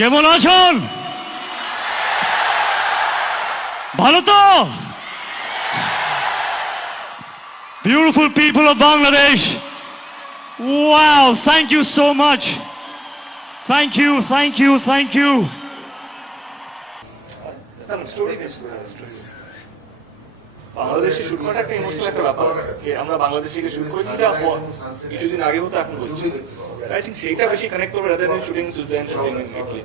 কেমন আছেন? ভালো তো? Beautiful people of Bangladesh. Wow, thank you so much. Thank you, thank you, thank you. বাংলাদেশে শুট করাটা একটা ইমোশনাল একটা ব্যাপার আমরা বাংলাদেশে শুট করি যেটা কিছুদিন আগে হতো এখন বলছি আই থিঙ্ক সেইটা বেশি কানেক্ট করবে rather than shooting Switzerland shooting in Italy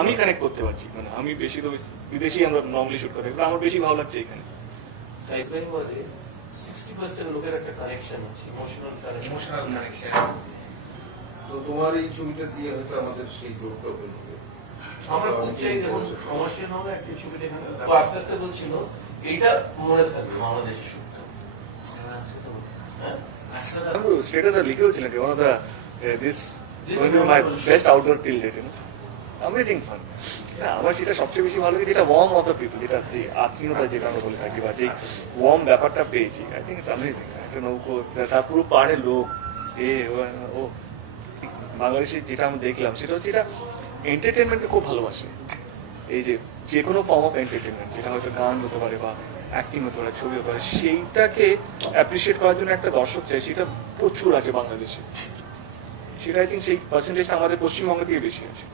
আমি কানেক্ট করতে পারছি মানে আমি বেশি তো বিদেশি আমরা নরমালি শুট করতে আমার বেশি ভালো লাগছে এখানে টাইপলাইন বলে 60% লোকের একটা কানেকশন আছে ইমোশনাল কানেকশন তো তোমার এই ছবিটা দিয়ে হয়তো আমাদের সেই গ্রুপটা বেরোবে আমরা খুব চাই যেমন কমার্শিয়াল হবে একটা ছবি দেখানো তো আস্তে আস্তে বলছিল এইটা মনে থাকবে বাংলাদেশের শুটটা স্টেটাস আর লিখেও ছিলেন one of the this going to my best outdoor till date you know amazing fun আমার যেটা সবচেয়ে বেশি ভালো লাগে যেটা ওয়ার্ম অফ দ্য পিপল যেটা যে আত্মীয়তা যেটা আমরা বলে থাকি বা যে ওয়ার্ম ব্যাপারটা পেয়েছি আই থিঙ্ক ইটস অ্যামেজিং একটা নৌকো তার পুরো পাহাড়ের লোক ও বাংলাদেশে যেটা আমি দেখলাম সেটা হচ্ছে এটা এন্টারটেনমেন্টকে খুব ভালোবাসে এই যে কোনো ফর্ম অফ এন্টারটেনমেন্ট যেটা হয়তো গান হতে পারে বা অ্যাক্টিং হতে পারে ছবি হতে পারে সেইটাকে অ্যাপ্রিসিয়েট করার জন্য একটা দর্শক চাই সেটা প্রচুর আছে বাংলাদেশে সেটা আই থিঙ্ক সেই পার্সেন্টেজটা আমাদের পশ্চিমবঙ্গ থেকে বেশি আছে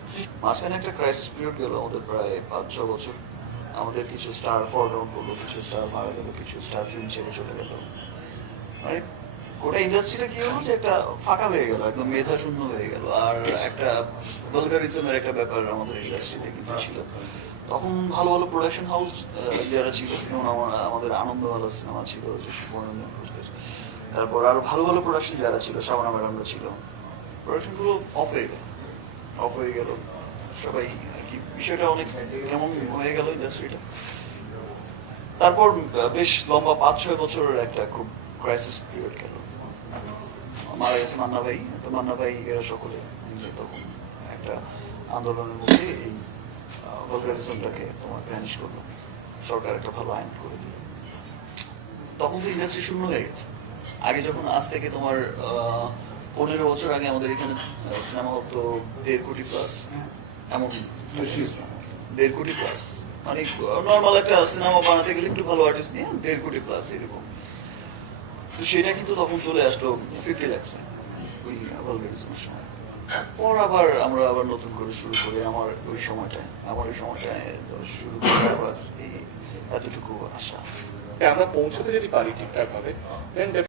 মাঝখানে একটা ক্রাইসিস পিরিয়ড গেল আমাদের প্রায় 5-6 বছর আমাদের কিছু স্টার ফল ডাউন করলো কিছু স্টার মারা গেল কিছু স্টার ফিল্ম ছেড়ে চলে গেল মানে গোটা ইন্ডাস্ট্রিটা কি হলো যে একটা ফাঁকা হয়ে গেল একদম মেধা শূন্য হয়ে গেল আর একটা ভালগারিজমের একটা ব্যাপার আমাদের ইন্ডাস্ট্রিতে কিন্তু ছিল তখন ভালো ভালো প্রোডাকশন হাউস যারা ছিল যেমন আমাদের আনন্দবালা সিনেমা ছিল যে সুবর্ণরঞ্জন ঘোষদের তারপর আরো ভালো ভালো প্রোডাকশন যারা ছিল শাবানা ম্যাডামরা ছিল প্রোডাকশনগুলো অফ হয়ে গেল সবাই আর কি বিষয়টা অনেক কেমন হয়ে গেল ইন্ডাস্ট্রিটা তারপর বেশ লম্বা 5-6 বছরের একটা খুব ক্রাইসিস পিরিয়ড গেল মারা গেছে মান্না ভাই তো মান্না ভাই এরা সকলে তখন একটা আন্দোলনের মধ্যে এই ভালগারিজমটাকে তোমার ভ্যানিশ করলো সরকার একটা ভালো আইন করে দিল তখন তো ইন্ডাস্ট্রি শূন্য হয়ে গেছে আগে যখন আজ থেকে তোমার 15 বছর আগে আমাদের এখানে সিনেমা হতো 1.5 কোটি প্লাস এমন 1.5 কোটি প্লাস মানে নর্মাল একটা সিনেমা বানাতে গেলে একটু ভালো আর্টিস্ট নিয়ে 1.5 কোটি প্লাস এরকম তো সেটা কিন্তু তখন চলে আসলো 50 লাখসে ওই ভালগারিজমের সময় তারপর আমরা আবার নতুন করে শুরু করি আমার ওই সময়টায় শুরু করে আবার এই এতটুকু আশা আমরা পৌঁছতে যদি পারি ঠিকঠাক ভাবে